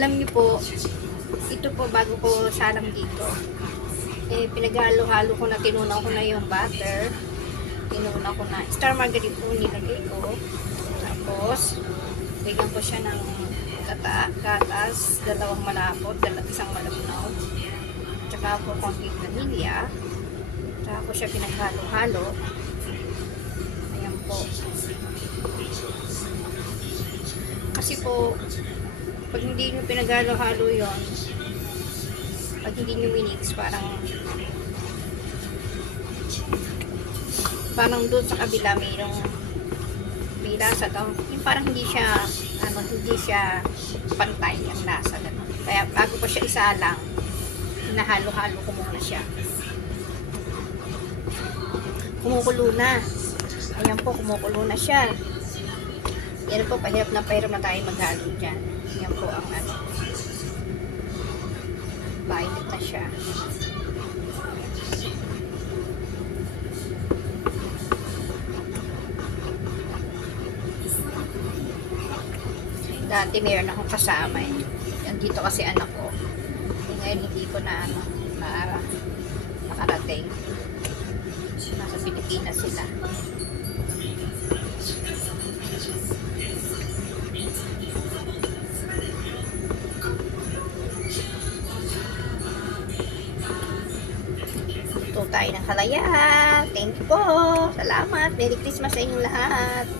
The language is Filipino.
Alam niyo po, ito po bago ko salang dito. Pinaghalo-halo ko na, tinunaw ko na yung butter. Tinunaw ko na. Star margarine po nilagay ko. Tapos, bigyan ko siya ng gatas, dalawang malapot, isang malabnaw. Tsaka po konting vanilya. Tsaka ko siya pinaghalo-halo. Ayan po. Kasi po, pag hindi nyo pinaghalo-halo yon, pag hindi nyo minix, parang doon sa kabila mayroong lasa daw. Yung parang hindi siya pantay ang lasa. Ganun. Kaya bago ko siya isalang, hinahalo-halo ko muna siya. Kumukulo na. Ayan po, kumukulo na siya. Yan po, pahirap na tayo maghalo dyan. Yan po ang mainit na siya. Dati mayroon akong kasama Nandito kasi anak ko. Ngayon hindi ko na nakarating. Nasa Pilipinas sila. Ito tayo ng halaya. Thank you po. Salamat. Merry Christmas sa inyong lahat.